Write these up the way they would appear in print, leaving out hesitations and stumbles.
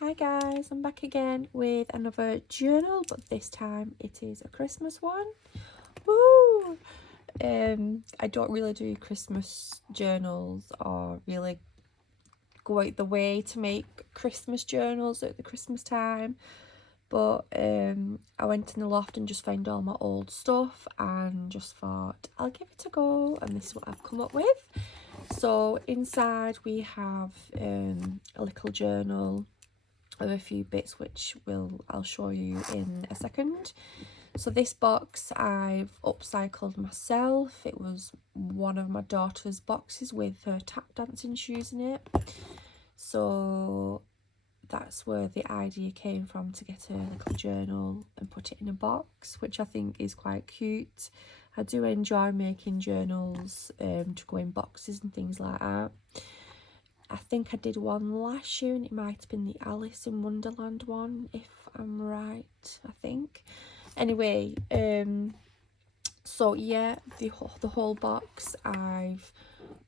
Hi guys, I'm back again with another journal, but this time it is a Christmas one. Woo! I don't really do Christmas journals or really go out the way to make Christmas journals at the Christmas time, but I went in the loft and just found all my old stuff and just thought I'll give it a go, and this is what I've come up with. So inside we have a little journal of a few bits which I'll show you in a second. So this box I've upcycled myself. It was one of my daughter's boxes with her tap dancing shoes in it, so that's where the idea came from, to get a little journal and put it in a box, which I think is quite cute. I do enjoy making journals to go in boxes and things like that. I think I did one last year and it might have been the Alice in Wonderland one, if I'm right, I think. Anyway, so yeah, the whole box, I've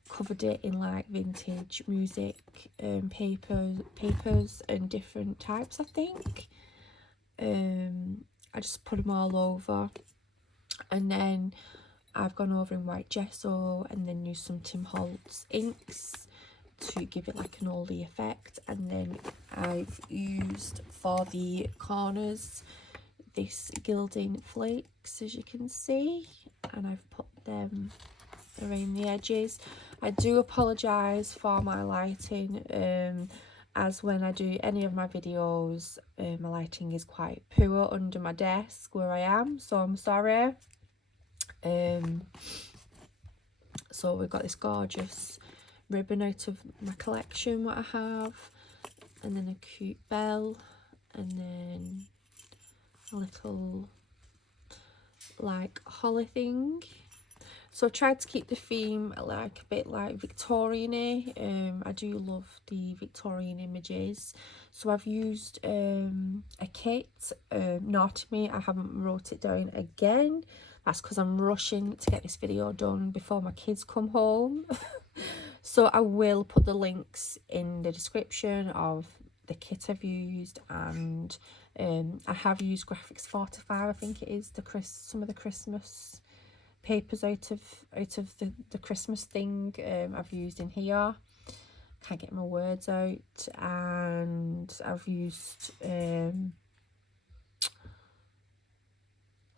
covered it in like vintage music papers and different types, I think. I just put them all over, and then I've gone over in white gesso and then used some Tim Holtz inks to give it like an oldie effect, and then I've used for the corners this gilding flakes, as you can see, and I've put them around the edges. I do apologise for my lighting, as when I do any of my videos my lighting is quite poor under my desk where I am, so I'm sorry. So we've got this gorgeous ribbon out of my collection what I have, and then a cute bell, and then a little like holly thing. So I tried to keep the theme like a bit like Victorian-y. I do love the Victorian images, so I've used a kit. Naughty me, I haven't wrote it down again. That's because I'm rushing to get this video done before my kids come home. So I will put the links in the description of the kit I've used, and I have used Grahics 45, I think it is, some of the Christmas papers out of the Christmas thing I've used in here. Can't get my words out. And I've used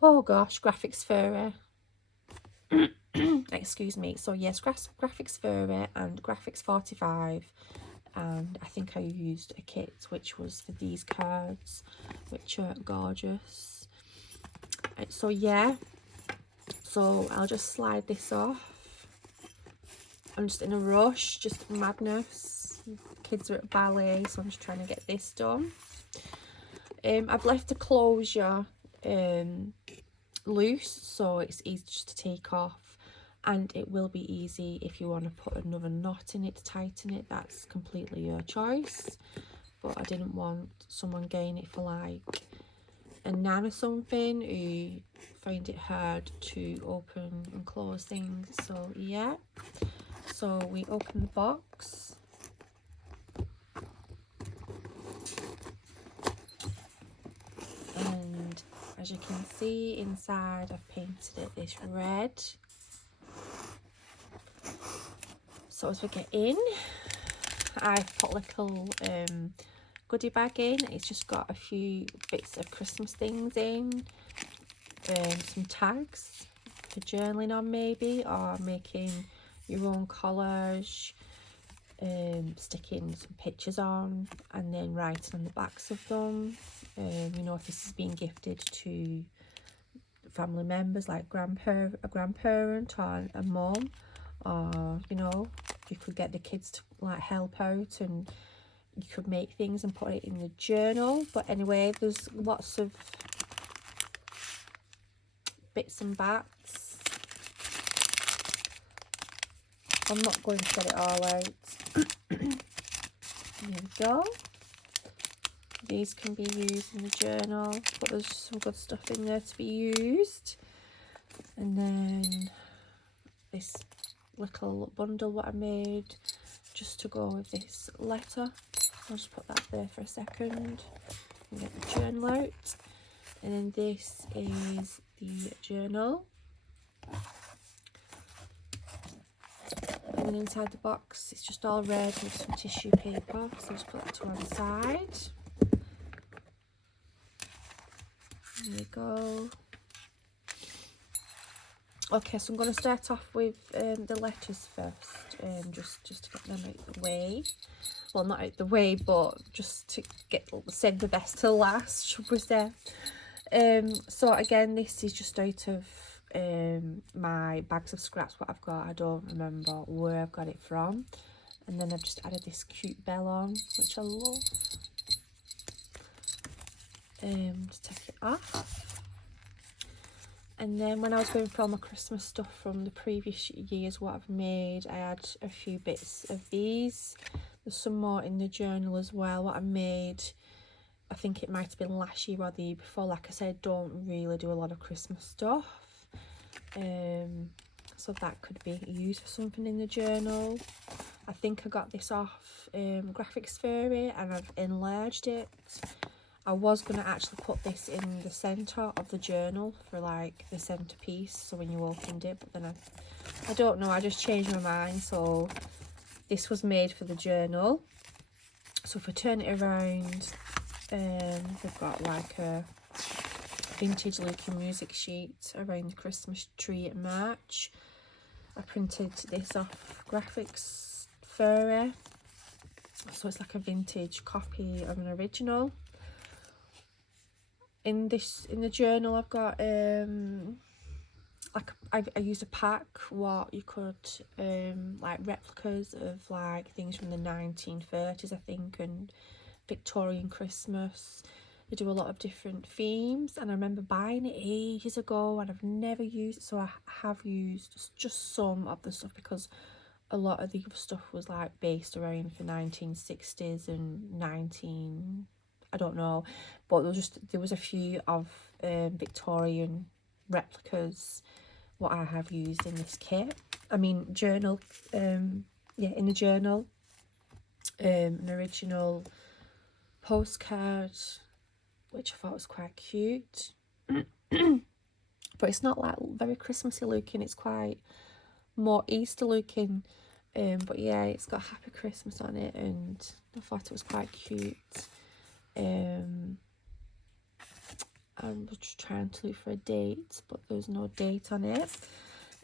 oh gosh, Grahics Furry. Excuse me. So yes, Grahics Furry and Grahics 45, and I think I used a kit which was for these cards, which are gorgeous. So yeah, so I'll just slide this off. I'm just in a rush, just madness. Kids are at ballet, so I'm just trying to get this done. I've left the closure loose, so it's easy just to take off, and it will be easy if you want to put another knot in it to tighten it. That's completely your choice, but I didn't want someone getting it for like a nan or something who find it hard to open and close things. So yeah, so we open the box, and as you can see inside, I've painted it this red. So as we get in, I've put a little goodie bag in. It's just got a few bits of Christmas things in, some tags for journaling on maybe, or making your own collage, sticking some pictures on and then writing on the backs of them. You know, if this is being gifted to family members like a grandparent or a mum, or you know, you could get the kids to like help out, and you could make things and put it in the journal. But anyway, there's lots of bits and bats. I'm not going to get it all out. There we go. These can be used in the journal, but there's some good stuff in there to be used. And then this little bundle what I made just to go with this letter I'll just put that there for a second and get the journal out. And then this is the journal. And then inside the box it's just all red with some tissue paper, so I'll just put that to one side. There we go. Okay, so I'm going to start off with the letters first, just to get them out the way. Well, not out the way, but just to save the best to last, should we say. So again, this is just out of my bags of scraps, what I've got. I don't remember where I've got it from. And then I've just added this cute bell on, which I love. To take it off. And then when I was going through all my Christmas stuff from the previous years, what I've made, I had a few bits of these. There's some more in the journal as well. What I made, I think it might have been last year or the year before. Like I said, I don't really do a lot of Christmas stuff. So that could be used for something in the journal. I think I got this off Grahics Fairy and I've enlarged it. I was going to actually put this in the centre of the journal for like the centrepiece, so when you opened it, but then I don't know, I just changed my mind. So this was made for the journal. So if I turn it around, we've got like a vintage looking music sheet around the Christmas tree at March. I printed this off Grahics Fairy, so it's like a vintage copy of an original. In the journal I've got like I used a pack what you could like replicas of like things from the 1930s, I think, and Victorian Christmas. They do a lot of different themes, and I remember buying it ages ago and I've never used it. So I have used just some of the stuff, because a lot of the stuff was like based around the 1960s and I don't know, but there was a few of Victorian replicas what I have used in this kit. I mean journal, yeah, in the journal, an original postcard which I thought was quite cute, but it's not like very Christmassy looking, it's quite more Easter looking, but yeah, it's got Happy Christmas on it and I thought it was quite cute. I was just trying to look for a date, but there's no date on it.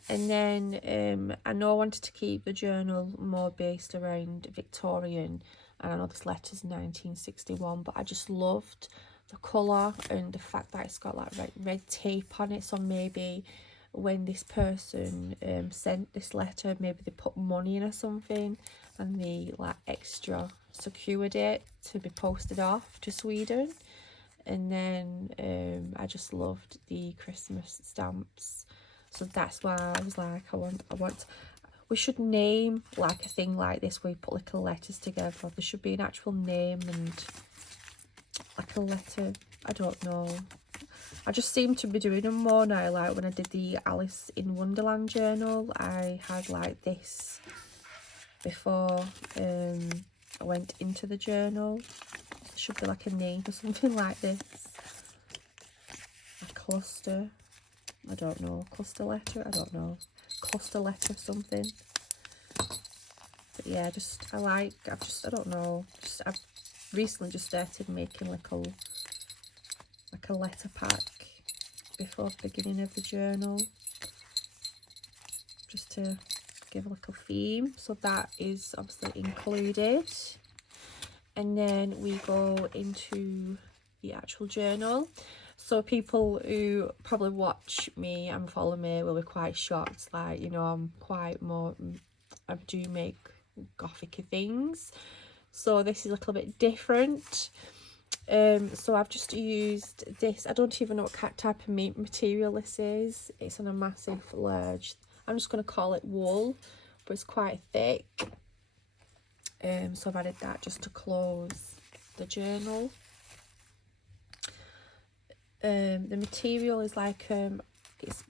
And then I know I wanted to keep the journal more based around Victorian, and I know this letter's 1961, but I just loved the colour and the fact that it's got like red tape on it. So maybe when this person sent this letter, maybe they put money in or something and they like extra secured it to be posted off to Sweden. And then I just loved the Christmas stamps, so that's why I was like, we should name like a thing like this where you put little letters together. There should be an actual name and like a letter. I don't know, I just seem to be doing them more now. Like when I did the Alice in Wonderland journal, I had like this before I went into the journal. There should be like a name or something like this. A cluster, I don't know, cluster letter, I don't know, cluster letter something. But yeah, I've recently just started making like a letter pack before the beginning of the journal, just to give a little theme. So that is obviously included. And then we go into the actual journal. So people who probably watch me and follow me will be quite shocked. Like, you know, I do make gothic things. So this is a little bit different. So I've just used this. I don't even know what type of material this is. It's on a massive large, I'm just going to call it wool, but it's quite thick. So I've added that just to close the journal. The material is like it's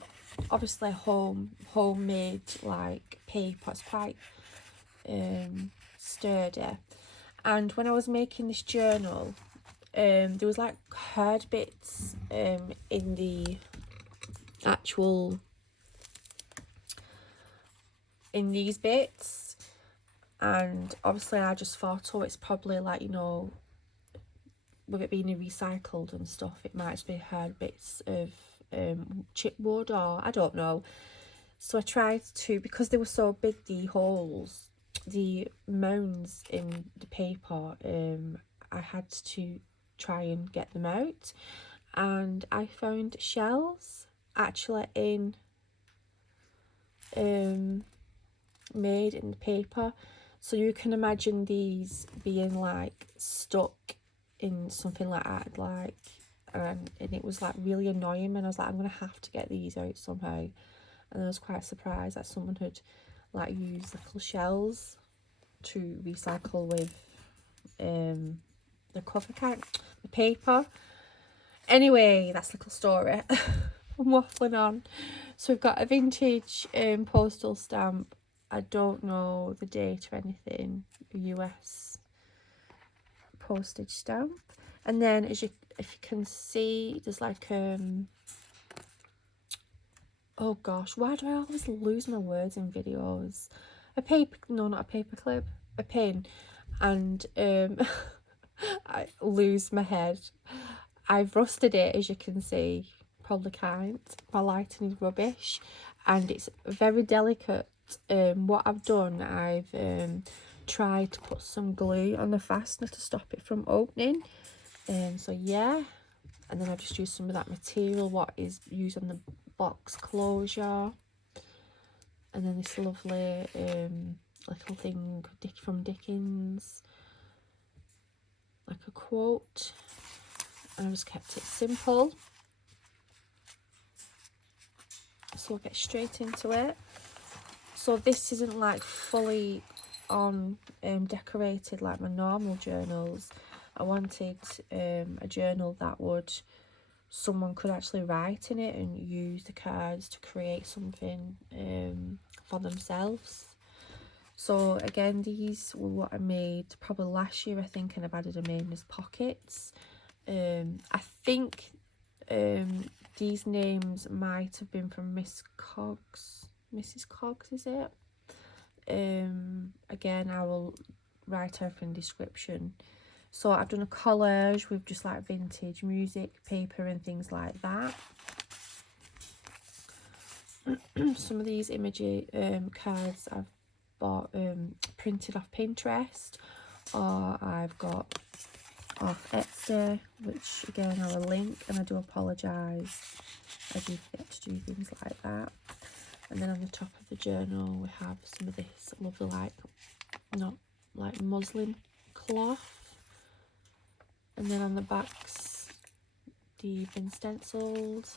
obviously homemade like paper. It's quite sturdy, And when I was making this journal, there was like hard bits in the actual, in these bits, and obviously I just thought, oh, it's probably like, you know, with it being recycled and stuff, it might just be hard bits of chipboard, or I don't know. So I tried to, because they were so big, the holes, the mounds in the paper, I had to try and get them out, and I found shells actually in made in the paper. So you can imagine these being like stuck in something like that, like, and it was like really annoying, and I was like, I'm gonna have to get these out somehow. And I was quite surprised that someone had like used little shells to recycle with the cover card, the paper. Anyway, that's a little story. I'm waffling on. So we've got a vintage postal stamp. I don't know the date or anything. US postage stamp. And then if you can see, there's like oh gosh, why do I always lose my words in videos? A paper, no, not a paper clip, a pin, and I lose my head. I've rusted it, as you can see. Probably can't. My lighting is rubbish, and it's very delicate. What I've done, I've tried to put some glue on the fastener to stop it from opening. So yeah, and then I've just used some of that material what is used on the box closure, and then this lovely little thing from Dickens, like a quote, and I just kept it simple. So we'll get straight into it. So this isn't like fully on decorated like my normal journals. I wanted a journal that would, someone could actually write in it and use the cards to create something for themselves. So again, these were what I made probably last year, I think, and I've added them in as pockets. I think these names might have been from Mrs. Coggs, is it? Again, I will write everything in description. So I've done a collage with just like vintage music, paper and things like that. Some of these images, cards I've bought printed off Pinterest, or I've got off Etsy, which again I will link, and I do apologise, I do forget to do things like that. And then on the top of the journal we have some of this lovely, like, not like muslin cloth. And then on the backs, they've been stenciled.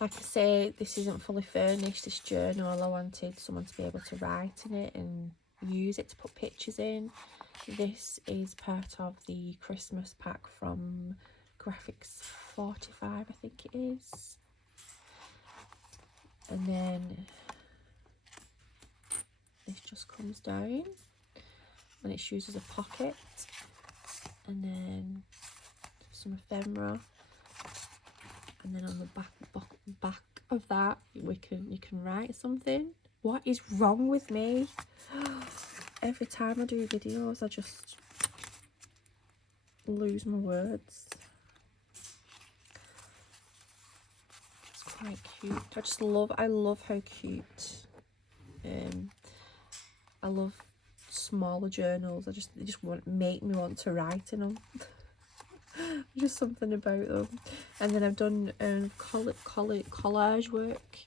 Like I say, this isn't fully furnished, this journal. I wanted someone to be able to write in it and use it to put pictures in. This is part of the Christmas pack from Grahics 45, I think it is. And then this just comes down and it's used as a pocket. And then some ephemera, and then on the back of that you can write something. What is wrong with me? Every time I do videos I just lose my words. It's quite cute. I love how cute. I love smaller journals. They just make me want to write in them. Just something about them. And then I've done collage work.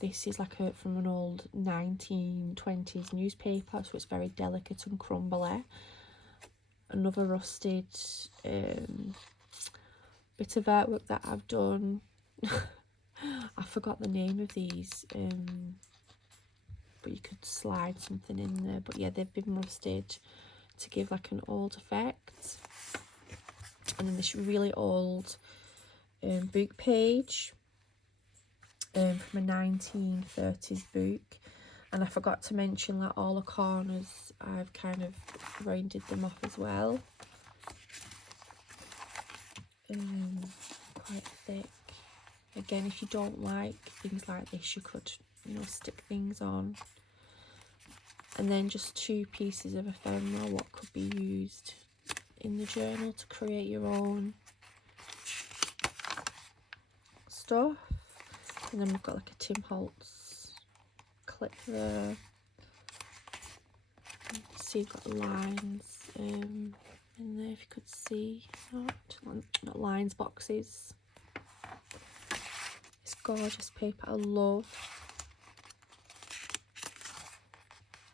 This is like from an old 1920s newspaper, so it's very delicate and crumbly. Another rusted bit of artwork that I've done. I forgot the name of these, but you could slide something in there. But yeah, they've been rusted to give like an old effect. And then this really old book page from a 1930s book. And I forgot to mention that all the corners I've kind of rounded them off as well. Quite thick. Again, if you don't like things like this, you could, you know, stick things on. And then just 2 pieces of ephemera, what could be used in the journal to create your own stuff. And then we've got like a Tim Holtz clip there. So you've got lines in there, if you could see. Not lines, boxes. It's gorgeous paper, I love.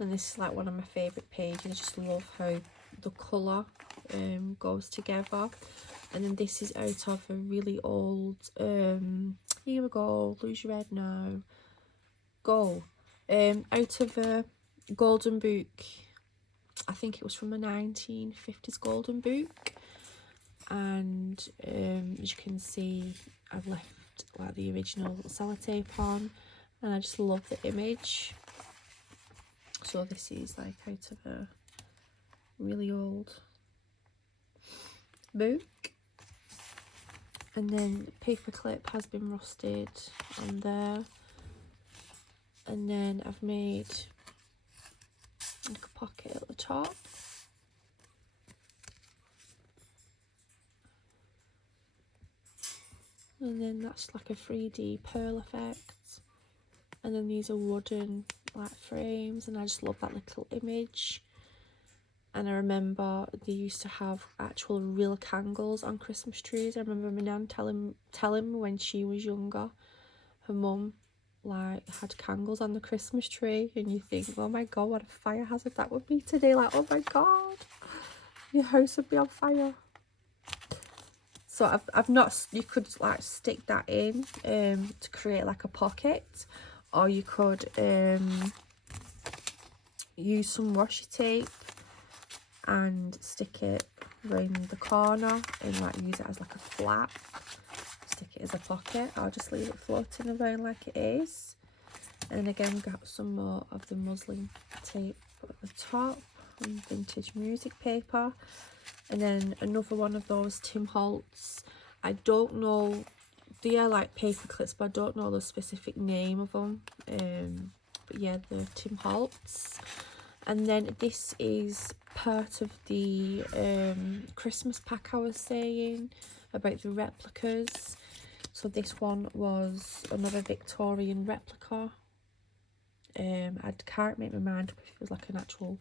And this is like one of my favourite pages. I just love how the colour goes together. And then this is out of a really old, here we go, lose your head now, go. Out of a golden book, I think it was from a 1950s golden book. And as you can see, I've left like the original sellotape on, and I just love the image. So this is like out of a really old book. And then the paper clip has been rusted on there. And then I've made like a pocket at the top. And then that's like a 3D pearl effect. And then these are wooden like frames, and I just love that little image. And I remember they used to have actual real candles on Christmas trees. I remember my nan telling me when she was younger, her mum like had candles on the Christmas tree, and you think, oh my god, what a fire hazard that would be today. Like, oh my god, your house would be on fire. So I've not, you could like stick that in to create like a pocket, or you could use some washi tape and stick it around the corner and like use it as like a flap, stick it as a pocket, or just leave it floating around like it is. And again, we've got some more of the muslin tape at the top and vintage music paper. And then another one of those Tim Holtz. I don't know, they are like paper clips, but I don't know the specific name of them. But yeah, the Tim Holtz. And then this is part of the Christmas pack I was saying about the replicas. So this one was another Victorian replica. I can't make my mind up if it was like an actual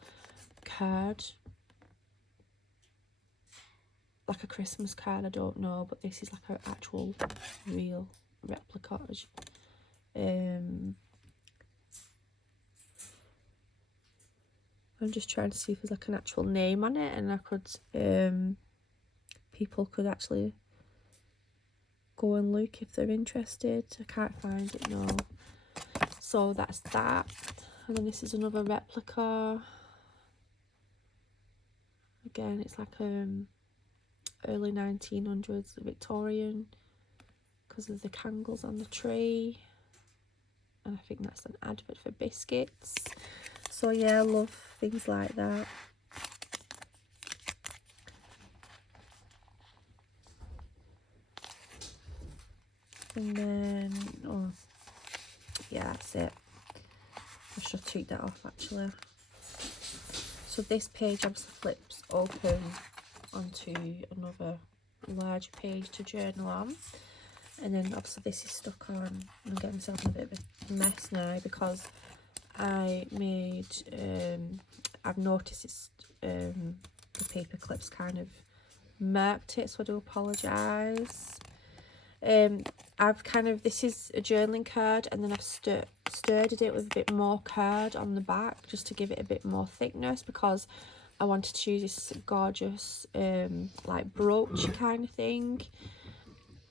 card, like a Christmas card, I don't know, but this is like an actual real replica. I'm just trying to see if there's like an actual name on it, and I could people could actually go and look if they're interested. I can't find it, no. So that's that. And then this is another replica. Again, it's like early 1900s Victorian, because of the candles on the tree. And I think that's an advert for biscuits. So yeah, I love things like that. And then, oh yeah, that's it. I should take that off actually. So this page obviously flips open onto another large page to journal on. And then obviously this is stuck on. I'm getting myself in a bit of a mess now because I made, I've noticed it's, the paper clips kind of marked it, so I do apologise. I've kind of, this is a journaling card, and then I've sturdied it with a bit more card on the back just to give it a bit more thickness, because I wanted to use this gorgeous like brooch kind of thing.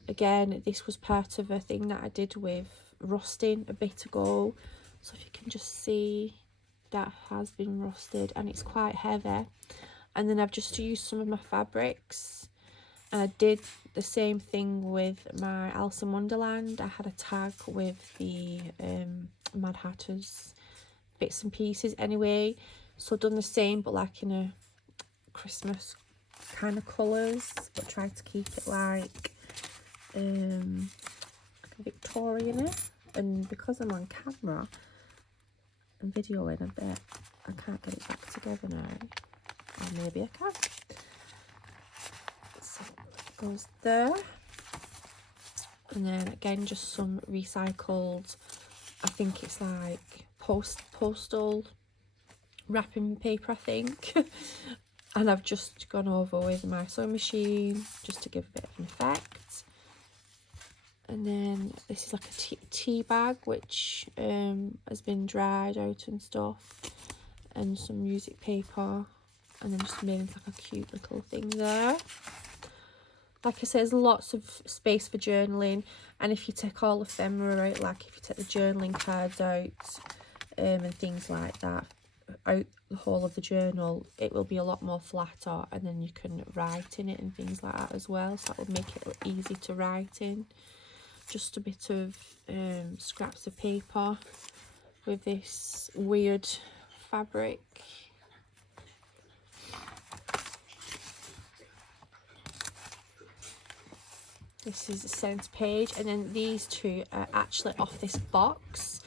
Again, this was part of a thing that I did with rusting a bit ago, so if you can just see, that has been rusted and it's quite heavy. And then I've just used some of my fabrics, and I did the same thing with my Alice in Wonderland. I had a tag with the Mad Hatter's bits and pieces anyway. So done the same, but like in a Christmas kind of colours, but try to keep it like Victorian. And because I'm on camera and videoing a bit, I can't get it back together now. Or maybe I can. So it goes there. And then again, just some recycled, I think it's like postal wrapping paper, I think. And I've just gone over with my sewing machine just to give a bit of an effect. And then this is like a tea bag, which has been dried out and stuff, and some music paper, and then just made like a cute little thing there. Like I said, there's lots of space for journaling, and if you take all ephemera out, like if you take the journaling cards out and things like that out the whole of the journal, it will be a lot more flatter, and then you can write in it and things like that as well, so that would make it easy to write in. Just a bit of scraps of paper with this weird fabric. This is the centre page, and then these two are actually off this box.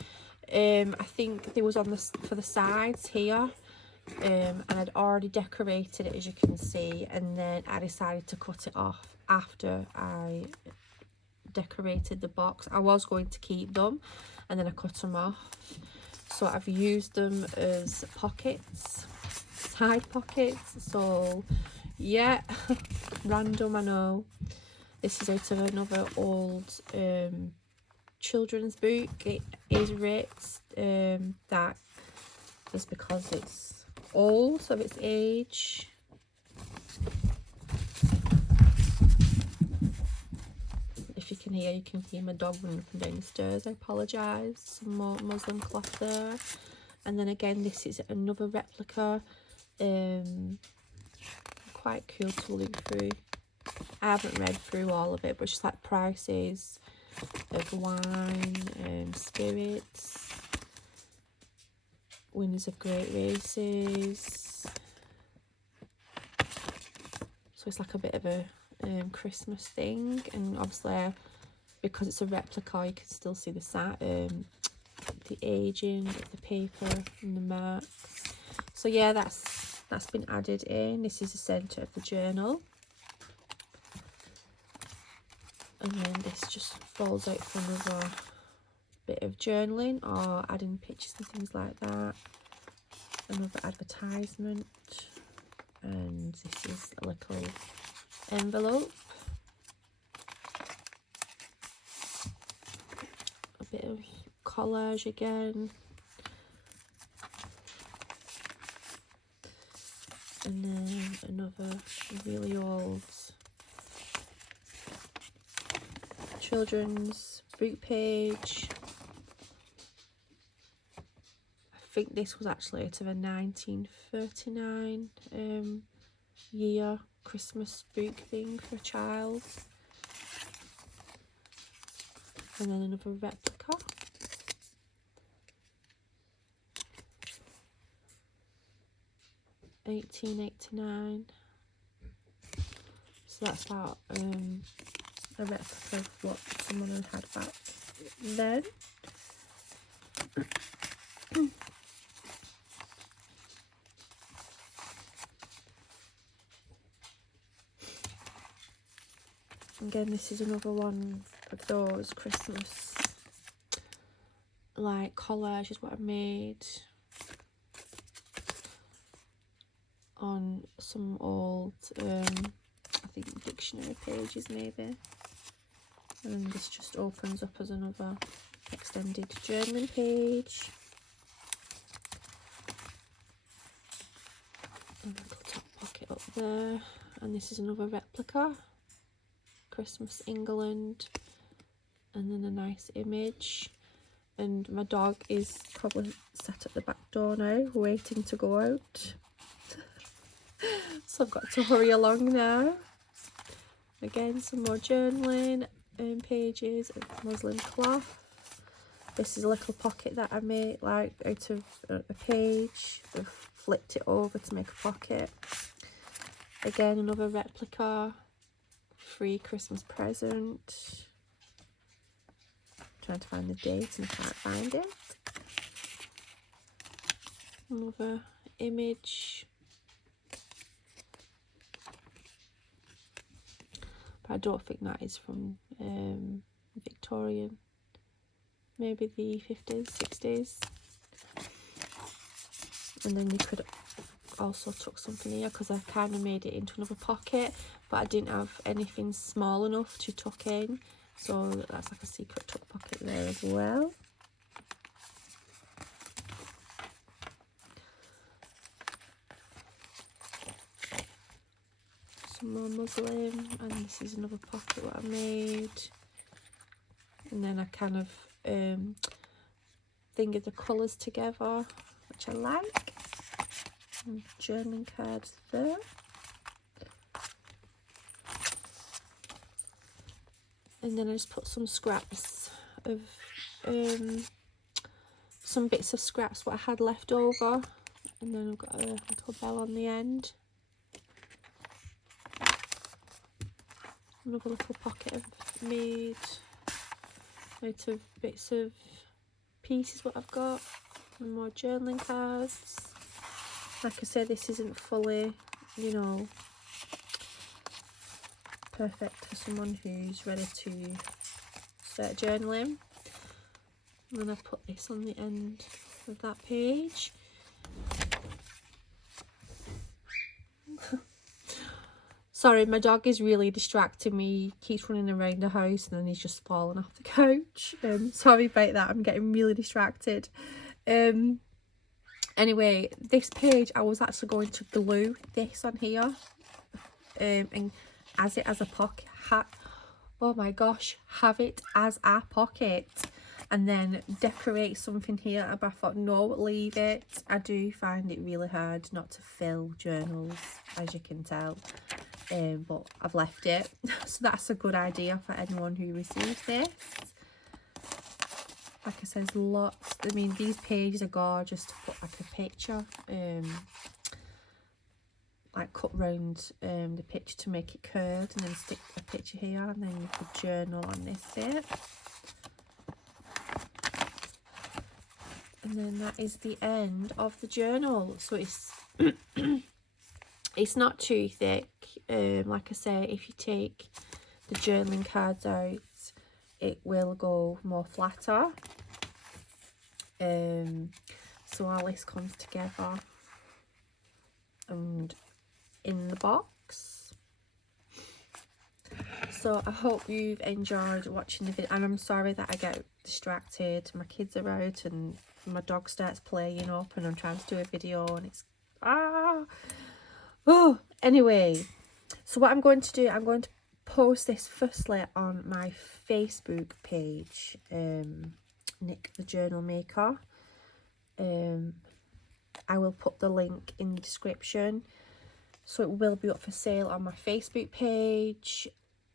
I think they was on this for the sides here, and I'd already decorated it, as you can see, and then I decided to cut it off after I decorated the box. I was going to keep them, and then I cut them off. So I've used them as pockets, side pockets. So yeah, random, I know. This is out of another old children's book. It is written that just because it's old, of its age. If you can hear my dog running up and down the stairs. I apologise. Some more muslin cloth there. And then again, this is another replica. Quite cool to look through. I haven't read through all of it, but it's just like prices of wine, spirits, winners of great races. So it's like a bit of a Christmas thing, and obviously because it's a replica, you can still see the aging of the paper and the marks. So yeah, that's been added in. This is the centre of the journal. And then this just folds out for another bit of journaling or adding pictures and things like that. Another advertisement. And this is a little envelope. A bit of collage again. And then another really old children's book page. I think this was actually out of a 1939 year Christmas book thing for a child. And then another replica. £18.89. So that's about a replica of what someone had back then. Again, this is another one of those Christmas like collage is what I made on some old I think dictionary pages maybe. And this just opens up as another extended journaling page. A little top pocket up there. And this is another replica. Christmas England. And then a nice image. And my dog is probably sat at the back door now, waiting to go out. So I've got to hurry along now. Again, some more journaling pages of muslin cloth. This is a little pocket that I made like out of a page. I've flipped it over to make a pocket. Again, another replica, free Christmas present. Trying to find the date and I can't find it. Another image. But I don't think that is from Victorian. Maybe the 50s, 60s. And then you could also tuck something here, because I kind of made it into another pocket, but I didn't have anything small enough to tuck in, so that's like a secret tuck pocket there as well. Some more muslin, and this is another pocket that I made. And then I kind of fingered the colours together, which I like. And journaling cards there. And then I just put some scraps of some bits of scraps what I had left over, and then I've got a little bell on the end. Another little pocket I've made out of bits of pieces what I've got, and more journaling cards. Like I said, this isn't fully, you know, perfect for someone who's ready to start journaling. And then I put this on the end of that page. Sorry, my dog is really distracting me. He keeps running around the house and then he's just fallen off the couch. Sorry about that, I'm getting really distracted. Anyway, this page I was actually going to glue this on here and as it as a pocket. Oh my gosh, have it as a pocket and then decorate something here, but I thought no, leave it. I do find it really hard not to fill journals, as you can tell, but I've left it. So that's a good idea for anyone who receives this. Like I said, there's lots. I mean, these pages are gorgeous to put like a picture, like cut round the picture to make it curved, and then stick a picture here, and then you could journal on this bit. And then that is the end of the journal. So it's it's not too thick. Like I say, if you take the journaling cards out, it will go more flatter. So all this comes together and in the box. So I hope you've enjoyed watching the video, and I'm sorry that I get distracted. My kids are out and my dog starts playing up and I'm trying to do a video and it's anyway, so what I'm going to do, I'm going to post this firstly on my Facebook page, Nick the Journal Maker. I will put the link in the description, so it will be up for sale on my Facebook page.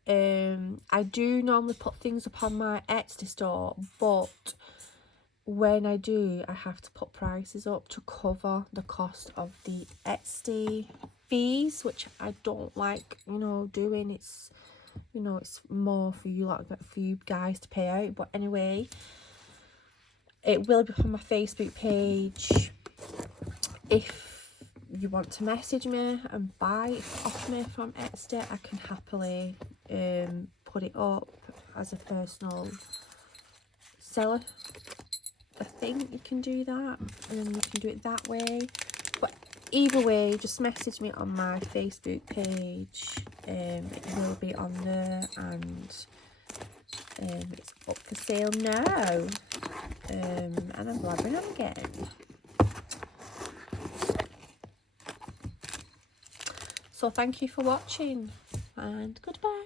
I do normally put things up on my Etsy store, but when I do, I have to put prices up to cover the cost of the Etsy fees, which I don't like, you know, doing. It's, you know, it's more for you, like for you guys to pay out. But anyway, it will be on my Facebook page. If you want to message me and buy it off me from Etsy, I can happily put it up as a personal seller. I think you can do that, and then you can do it that way. But either way, just message me on my Facebook page. It will be on there, and it's up for sale now. And I'm blabbering on again. So thank you for watching, and goodbye.